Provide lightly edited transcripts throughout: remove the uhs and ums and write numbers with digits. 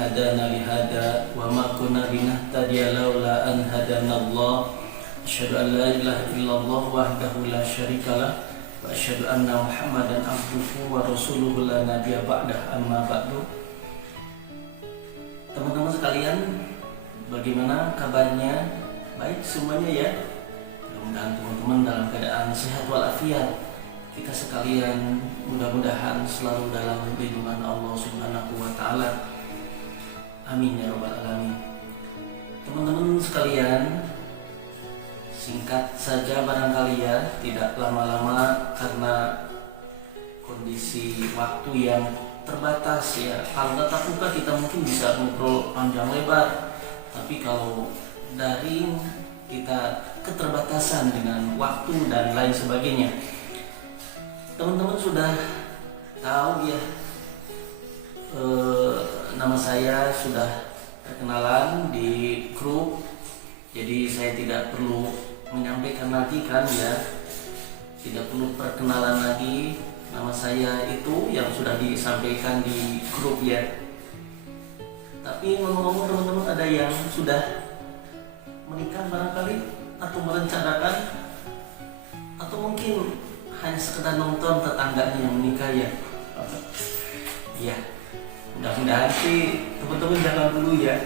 hadana li hada wa ma kunna linahtadiya laula an hadanallah. Asyhadu an la ilaha illallah wahdahu la syarikalah wa asyhadu anna Muhammadan abduhu wa rasuluhu la nabiyya ba'dah, amma ba'du. Teman-teman sekalian, bagaimana kabarnya? Baik semuanya ya. Mudah-mudahan teman-teman dalam keadaan sehat walafiat. Kita sekalian mudah-mudahan selalu dalam lindungan Allah Subhanahu wa taala. Amin ya rabbal alamin. Teman-teman sekalian, singkat saja barangkali ya, tidak lama-lama karena kondisi waktu yang terbatas ya. Kalau tatap muka kita mungkin bisa ngobrol panjang lebar, tapi kalau daring kita keterbatasan dengan waktu dan lain sebagainya. Teman-teman sudah tahu ya, nama saya sudah perkenalan di grup, jadi saya tidak perlu menyampaikan lagi kan ya, tidak perlu perkenalan lagi. Nama saya itu yang sudah disampaikan di grup ya. Tapi ngomong-ngomong teman-teman, ada yang sudah menikah barangkali, atau merencanakan, atau mungkin hanya sekedar nonton tetangganya yang menikah ya. Ya, mudah-mudahan sih teman-teman jangan dulu ya,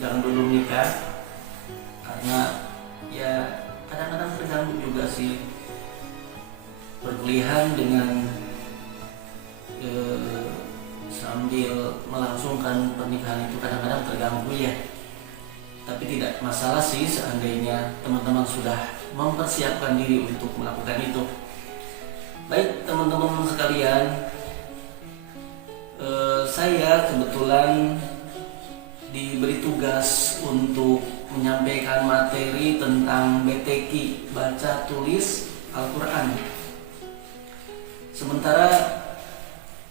jangan dulu menikah, karena ya kadang-kadang terganggu juga sih perkuliahan dengan sambil melangsungkan pernikahan itu kadang-kadang terganggu ya. Tapi tidak masalah sih seandainya teman-teman sudah mempersiapkan diri untuk melakukan itu. Baik teman-teman sekalian, saya kebetulan diberi tugas untuk menyampaikan materi tentang BTQ, baca tulis Al-Quran. Sementara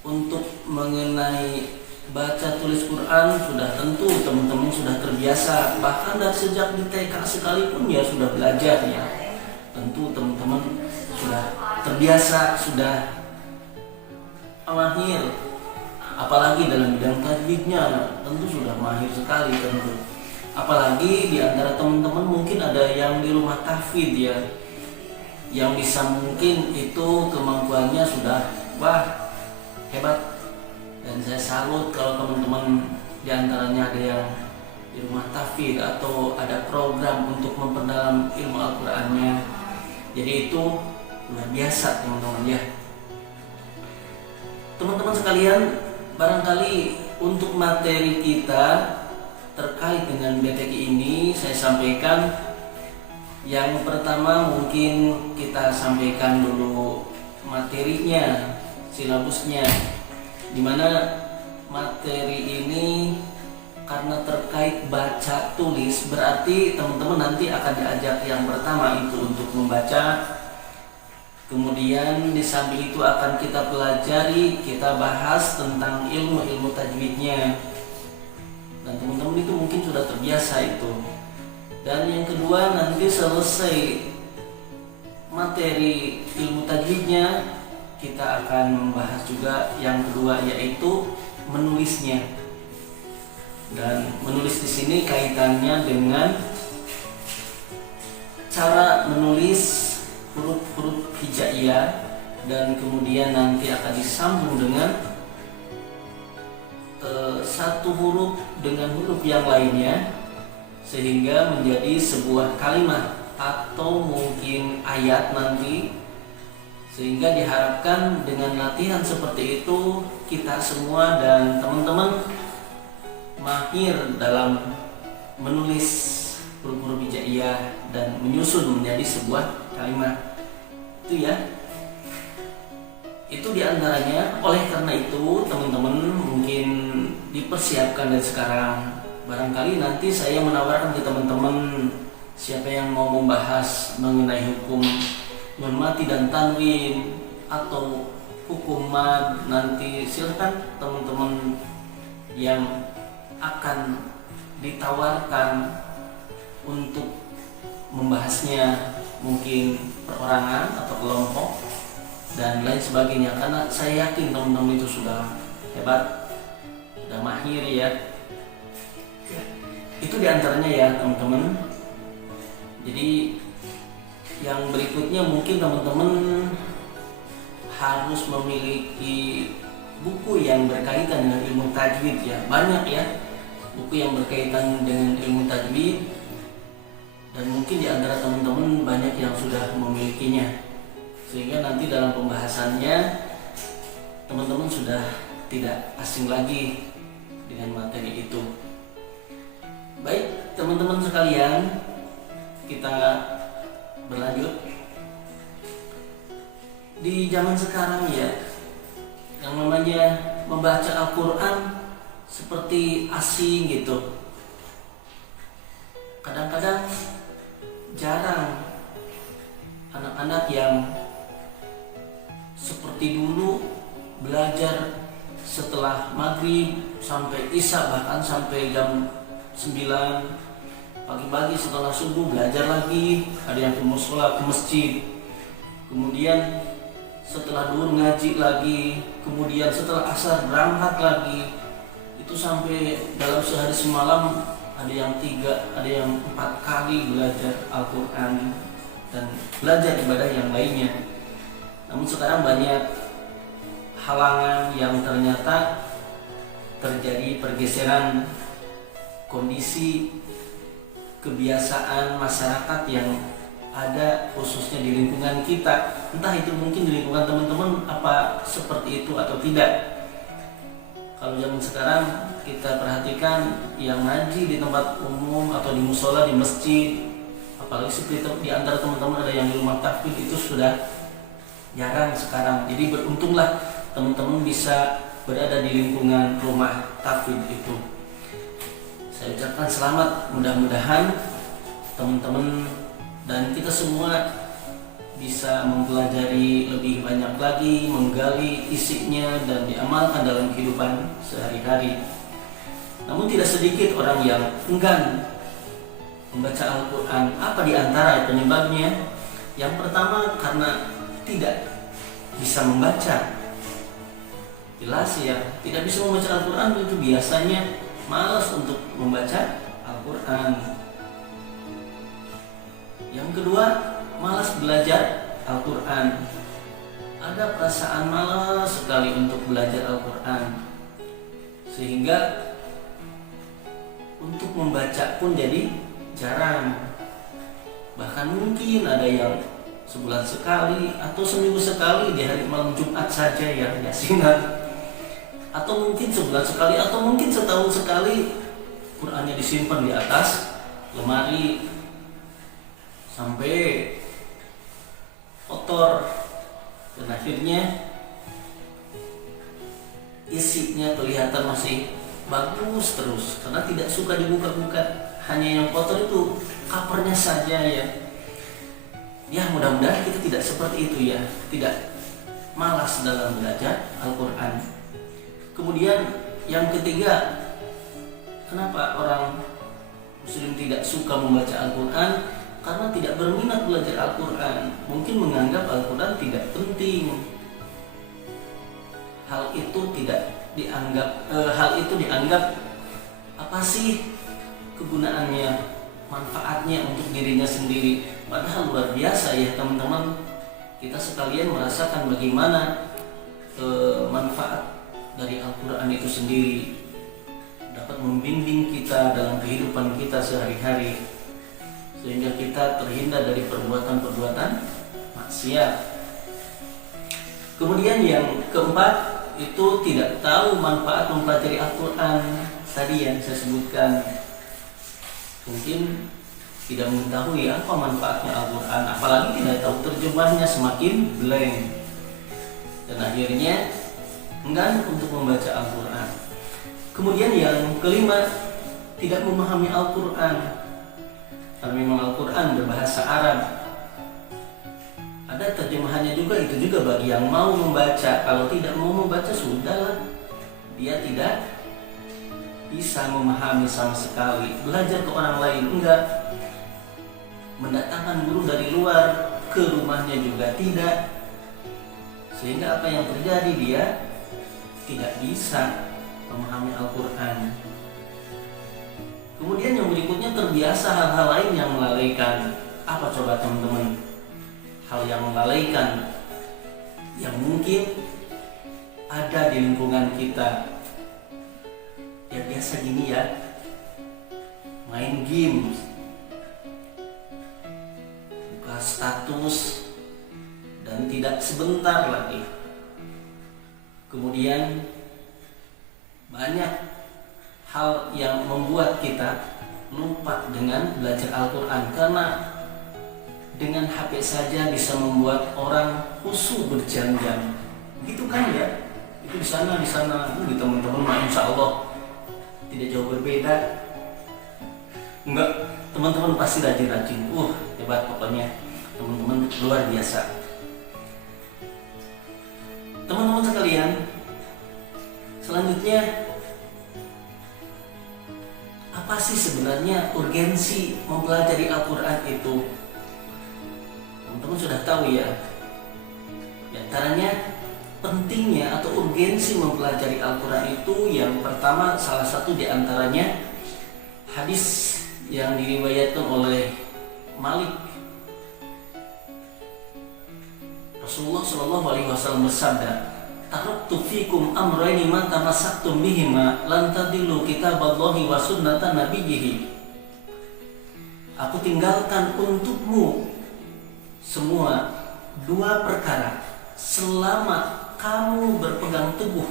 untuk mengenai baca tulis Quran sudah tentu teman-teman sudah terbiasa, bahkan dari sejak di TK sekalipun ya sudah belajar ya. Tentu teman-teman sudah terbiasa, sudah mahir, apalagi dalam bidang tajwidnya tentu sudah mahir sekali tentu. Apalagi di antara teman-teman mungkin ada yang di rumah tahfidz ya, yang bisa mungkin itu kemampuannya sudah wah hebat. Dan saya salut kalau teman-teman diantaranya ada yang di rumah tahfidz atau ada program untuk memperdalam ilmu Al-Qurannya. Jadi itu luar biasa teman-teman ya. Teman-teman sekalian, barangkali untuk materi kita terkait dengan BTQ ini saya sampaikan. Yang pertama mungkin kita sampaikan dulu materinya, silabusnya, dimana materi ini karena terkait baca tulis berarti teman-teman nanti akan diajak yang pertama itu untuk membaca, kemudian di samping itu akan kita pelajari, kita bahas tentang ilmu-ilmu tajwidnya, dan teman-teman itu mungkin sudah terbiasa itu. Dan yang kedua nanti selesai materi ilmu tajwidnya, kita akan membahas juga yang kedua yaitu menulisnya. Dan menulis di sini kaitannya dengan cara menulis huruf-huruf hijaiyah, dan kemudian nanti akan disambung dengan satu huruf dengan huruf yang lainnya sehingga menjadi sebuah kalimat atau mungkin ayat nanti. Sehingga diharapkan dengan latihan seperti itu kita semua dan teman-teman mahir dalam menulis huruf-huruf hijaiyah dan menyusun menjadi sebuah kalimat. Itu ya. Itu diantaranya. Oleh karena itu teman-teman mungkin dipersiapkan dari sekarang. Barangkali nanti saya menawarkan ke teman-teman siapa yang mau membahas mengenai hukum nun mati dan tanwin atau hukum mad, nanti silakan teman-teman yang akan ditawarkan untuk membahasnya, mungkin perorangan atau kelompok dan lain sebagainya, karena saya yakin teman-teman itu sudah hebat, sudah mahir ya. Itu diantaranya ya teman-teman. Jadi yang berikutnya mungkin teman-teman harus memiliki buku yang berkaitan dengan ilmu tajwid ya. Banyak ya buku yang berkaitan dengan ilmu tajwid, dan mungkin di antara teman-teman banyak yang sudah memilikinya, sehingga nanti dalam pembahasannya teman-teman sudah tidak asing lagi dengan materi itu. Baik teman-teman sekalian, kita berlanjut. Di zaman sekarang ya, yang namanya membaca Al-Quran seperti asing gitu. Kadang-kadang jarang anak-anak yang seperti dulu belajar setelah maghrib sampai isya, bahkan sampai jam 9 pagi-pagi setelah subuh belajar lagi, ada yang ke mushola, ke masjid, kemudian setelah duhur ngaji lagi, kemudian setelah asar berangkat lagi. Itu sampai dalam sehari semalam ada yang 3, ada yang 4 kali belajar Al-Quran dan belajar ibadah yang lainnya. Namun sekarang banyak halangan yang ternyata terjadi pergeseran kondisi kebiasaan masyarakat yang ada khususnya di lingkungan kita. Entah itu mungkin di lingkungan teman-teman apa seperti itu atau tidak. Kalau zaman sekarang kita perhatikan yang ngaji di tempat umum atau di musola, di masjid, apalagi seperti di antara teman-teman ada yang di rumah tahfidz, itu sudah jarang sekarang. Jadi beruntunglah teman-teman bisa berada di lingkungan rumah tahfidz itu. Saya ucapkan selamat, mudah-mudahan teman-teman dan kita semua bisa mempelajari lebih banyak lagi, menggali isinya dan diamalkan dalam kehidupan sehari-hari. Namun tidak sedikit orang yang enggan membaca Al-Quran. Apa di antara penyebabnya? Yang pertama karena tidak bisa membaca. Jelas ya, tidak bisa membaca Al-Quran itu biasanya malas untuk membaca Al-Quran. Yang kedua, malas belajar Al-Quran. Ada perasaan malas sekali untuk belajar Al-Quran, sehingga untuk membaca pun jadi jarang. Bahkan mungkin ada yang sebulan sekali atau seminggu sekali di hari malam Jumat saja ya yasinan, atau mungkin sebulan sekali atau mungkin setahun sekali Qurannya disimpan di atas lemari sampai kotor, dan akhirnya isinya kelihatan masih bagus terus karena tidak suka dibuka-buka. Hanya yang kotor itu covernya saja ya. Ya mudah-mudahan kita tidak seperti itu ya, tidak malas dalam belajar Al-Quran. Kemudian yang ketiga, kenapa orang Muslim tidak suka membaca Al-Quran? Karena tidak berminat belajar Al-Quran. Mungkin menganggap Al-Quran tidak penting. Hal itu dianggap apa sih kegunaannya, manfaatnya untuk dirinya sendiri. Padahal luar biasa ya teman-teman. Kita sekalian merasakan bagaimana manfaat dari Al-Quran itu sendiri, dapat membimbing kita dalam kehidupan kita sehari-hari, sehingga kita terhindar dari perbuatan-perbuatan maksiat. Kemudian yang keempat, itu tidak tahu manfaat mempelajari Al-Quran. Tadi yang saya sebutkan, mungkin tidak mengetahui apa manfaatnya Al-Quran, apalagi tidak tahu terjemahnya, semakin blank, dan akhirnya enggan untuk membaca Al-Quran. Kemudian yang kelima, tidak memahami Al-Quran. Karena memang Al-Quran berbahasa Arab, ada terjemahannya juga, itu juga bagi yang mau membaca. Kalau tidak mau membaca, sudahlah, dia tidak bisa memahami sama sekali. Belajar ke orang lain enggak, mendatangkan guru dari luar ke rumahnya juga tidak, sehingga apa yang terjadi, dia tidak bisa memahami Al-Quran. Kemudian yang berikutnya terbiasa hal-hal lain yang melalaikan. Apa coba teman-teman? Hal yang melalaikan yang mungkin ada di lingkungan kita. Ya biasa gini ya, main game, buka status, dan tidak sebentar lagi. Kemudian banyak hal yang membuat kita lupa dengan belajar Al-Quran, karena dengan HP saja bisa membuat orang khusyuk berjam-jam. Gitu kan ya? Itu di sana, di teman-teman, insya Allah tidak jauh berbeda. Enggak, teman-teman pasti rajin-rajin. Hebat pokoknya, teman-teman luar biasa. Teman-teman sekalian, selanjutnya, apa sih sebenarnya urgensi mempelajari Al-Quran itu? Teman-teman sudah tahu ya. Di antaranya pentingnya atau urgensi mempelajari Al-Quran itu, yang pertama, salah satu di antaranya hadis yang diriwayatkan oleh Malik. Rasulullah SAW bersabda, "Taraktu fikum amrayni ma tamassaktum bihima lan tadillu kitaballahi wa sunnata nabiyhi." Aku tinggalkan untukmu semua dua perkara, selama kamu berpegang teguh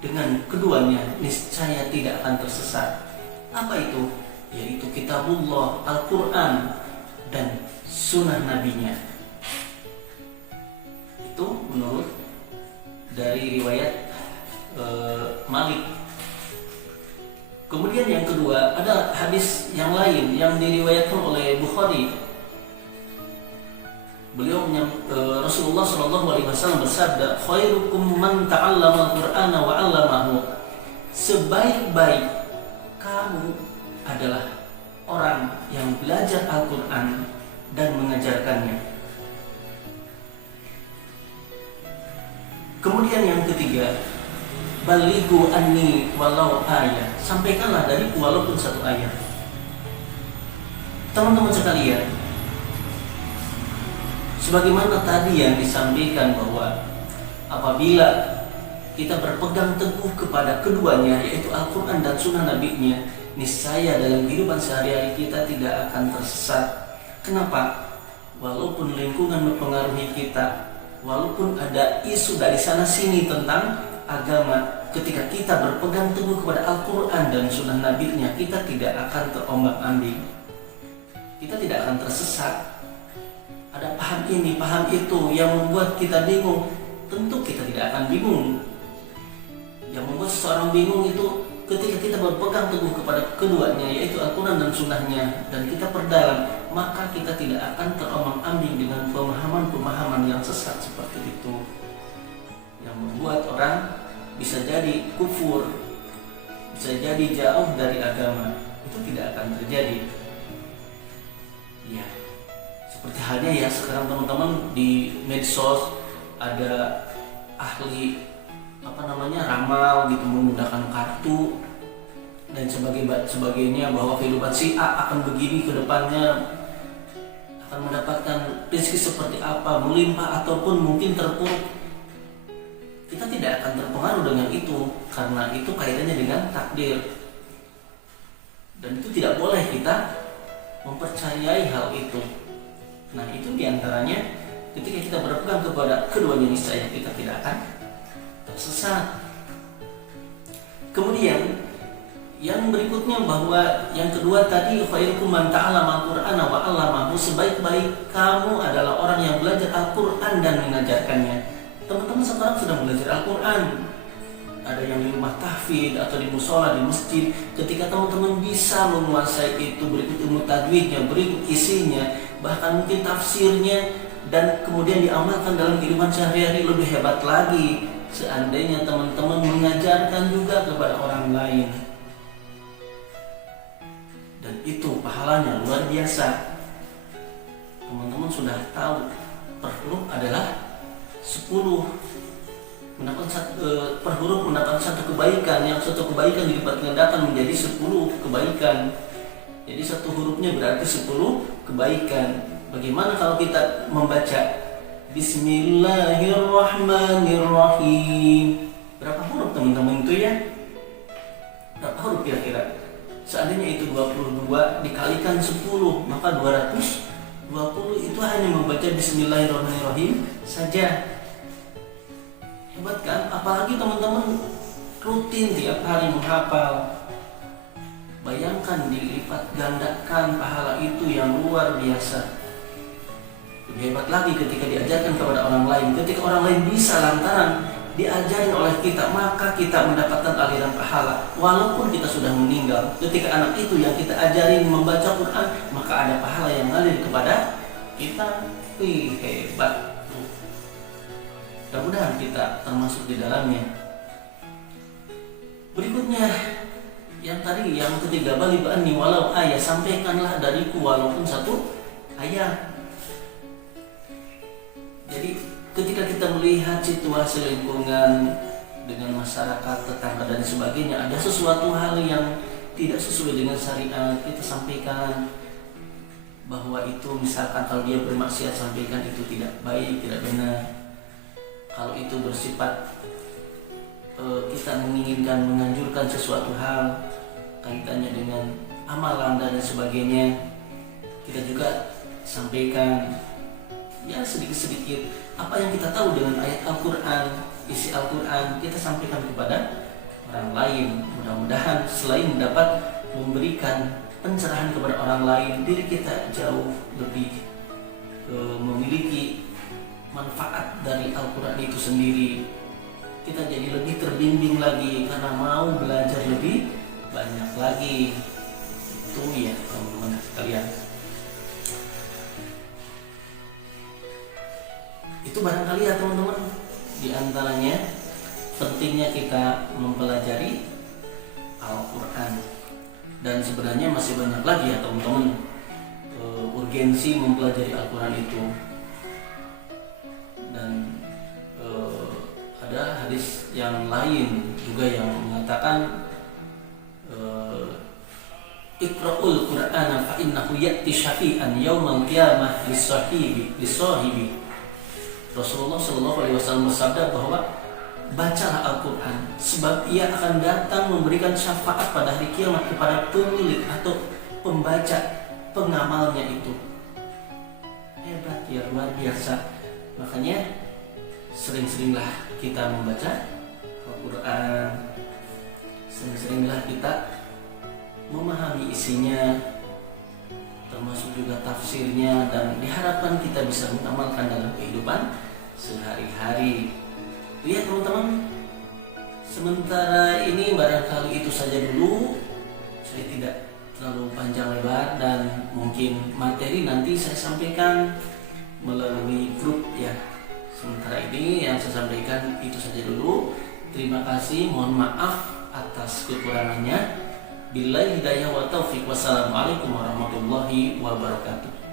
dengan keduanya, niscaya tidak akan tersesat. Apa itu? Yaitu kitabullah, Al-Quran, dan sunnah nabinya. Itu menurut dari riwayat Malik. Kemudian yang kedua, ada hadis yang lain yang diriwayatkan oleh Bukhari. Rasulullah SAW bersabda, "Khairukum man ta'allama al-Qur'ana wa 'allamahu." Sebaik-baik kamu adalah orang yang belajar Al-Quran dan mengajarkannya. Kemudian yang ketiga, balighu anni walau ayat. Sampaikanlah dariku walaupun satu ayat. Teman-teman sekalian, sebagaimana tadi yang disampaikan bahwa apabila kita berpegang teguh kepada keduanya, yaitu Al-Quran dan sunnah nabinya, niscaya dalam kehidupan sehari-hari kita tidak akan tersesat. Kenapa? Walaupun lingkungan mempengaruhi kita, walaupun ada isu dari sana sini tentang agama, ketika kita berpegang teguh kepada Al-Quran dan sunnah nabinya, kita tidak akan terombang-ambing, kita tidak akan tersesat. Ada paham ini, paham itu yang membuat kita bingung. Tentu kita tidak akan bingung. Yang membuat seseorang bingung itu ketika kita berpegang teguh kepada keduanya, yaitu Al-Quran dan sunnahnya, dan kita perdalam, maka kita tidak akan terombang-ambing dengan pemahaman-pemahaman yang sesat seperti itu, yang membuat orang bisa jadi kufur, bisa jadi jauh dari agama. Itu tidak akan terjadi. Ya, seperti halnya ya sekarang teman-teman di medsos ada ahli ramal gitu, menggunakan kartu dan sebagainya, bahwa kehidupan si A akan begini ke depannya, akan mendapatkan rezeki seperti apa, melimpah ataupun mungkin terpuruk. Kita tidak akan terpengaruh dengan itu, karena itu kaitannya dengan takdir, dan itu tidak boleh kita mempercayai hal itu. Nah, itu diantaranya ketika kita berpegang kepada keduanya, niscaya kita tidak akan tersesat. Kemudian yang berikutnya, bahwa yang kedua tadi, khairukum man ta'allama al-Qur'ana wa 'allamahu, sebaik-baik kamu adalah orang yang belajar Al-Qur'an dan mengajarkannya. Teman-teman sekarang sedang belajar Al-Qur'an, ada yang di rumah tahfidz atau di musola, di masjid. Ketika teman-teman bisa menguasai itu, berikut ilmu tajwidnya, berikut isinya, bahkan mungkin tafsirnya, dan kemudian diamalkan dalam kehidupan sehari-hari, lebih hebat lagi seandainya teman-teman mengajarkan juga kepada orang lain, dan itu pahalanya luar biasa. Teman-teman sudah tahu, perlu adalah 10 per huruf mendapat satu kebaikan, yang satu kebaikan dilipat gandakan menjadi 10 kebaikan. Jadi satu hurufnya berarti 10 kebaikan. Bagaimana kalau kita membaca Bismillahirrahmanirrahim? Berapa huruf teman-teman itu ya? Berapa huruf kira-kira? Seandainya itu 22 dikalikan 10, maka 220. Itu hanya membaca Bismillahirrahmanirrahim saja. Hebat kan? Apalagi teman-teman rutin tiap hari menghafal. Bayangkan dilipat gandakan pahala itu yang luar biasa. Lebih hebat lagi ketika diajarkan kepada orang lain. Ketika orang lain bisa lantaran diajarin oleh kita, maka kita mendapatkan aliran pahala walaupun kita sudah meninggal. Ketika anak itu yang kita ajarin membaca Quran, maka ada pahala yang ngalir kepada kita. Wih, hebat. Mudah-mudahan kita termasuk di dalamnya. Berikutnya yang tadi, yang ketiga, baligh anni walau ayat, sampaikanlah dariku walaupun satu ayat. Jadi ketika kita melihat situasi lingkungan dengan masyarakat, tetangga dan sebagainya, ada sesuatu hal yang tidak sesuai dengan syariat, kita sampaikan bahwa itu, misalkan kalau dia bermaksiat, sampaikan itu tidak baik, tidak benar. Kalau itu bersifat kita menginginkan menganjurkan sesuatu hal kaitannya dengan amalan dan sebagainya, kita juga sampaikan ya sedikit-sedikit apa yang kita tahu dengan ayat Al-Quran, isi Al-Quran, kita sampaikan kepada orang lain. Mudah-mudahan selain dapat memberikan pencerahan kepada orang lain, diri kita jauh lebih memiliki manfaat dari Al-Quran itu sendiri. Kita jadi lebih terbimbing lagi karena mau belajar lebih banyak lagi. Itu ya teman-teman sekalian. Itu barangkali ya teman-teman, di antaranya pentingnya kita mempelajari Al-Quran. Dan sebenarnya masih banyak lagi ya teman-teman, urgensi mempelajari Al-Quran itu. Dan ada hadis yang lain juga yang mengatakan Iqra'ul Qur'ana fa innahu ya'ti syafi'an yaumal qiyamah lis-sahibi. Rasulullah Shallallahu Alaihi Wasallam bersabda bahwa bacalah Al-Quran sebab ia akan datang memberikan syafaat pada hari kiamat kepada pemilik atau pembaca, pengamalnya itu. Hebat ya, luar biasa. Makanya sering-seringlah kita membaca Al-Quran, sering-seringlah kita memahami isinya, termasuk juga tafsirnya, dan diharapkan kita bisa mengamalkan dalam kehidupan sehari-hari. Lihat teman-teman, sementara ini barangkali itu saja dulu. Saya tidak terlalu panjang lebar dan mungkin materi nanti saya sampaikan melalui grup ya. Sementara ini yang saya sampaikan itu saja dulu. Terima kasih, mohon maaf atas kekurangannya. Billahi hidayah wa taufiq. Wassalamualaikum warahmatullahi wabarakatuh.